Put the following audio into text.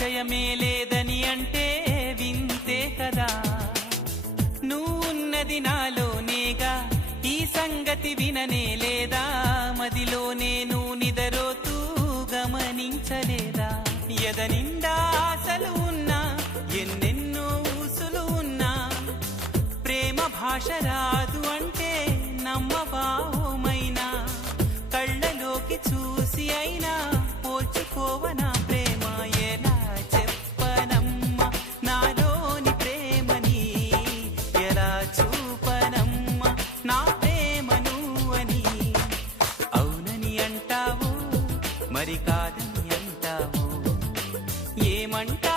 పరిచయమే లేదని అంటే వింతే కదా. నువ్వున్నది నాలోనేగా, ఈ సంగతి విననే లేదా. మదిలో నేను నిదరోతూ గమనించలేదా. ఎదనిండా ఆశలు ఉన్నా, ఎన్నెన్నో ఊసులు ఉన్నా, ప్రేమ భాష రాదు అంటే నమ్మబావమైనా. కళ్ళలోకి చూసి అయినా పోల్చుకోవనా ప్రేమ. ఎలా చెప్పనమ్మ నాలోని ప్రేమని, ఎలా చూపనమ్మ నా ప్రేమను అని. అవునని అంటావు మరి కాదని అంటావు, ఏమంటావు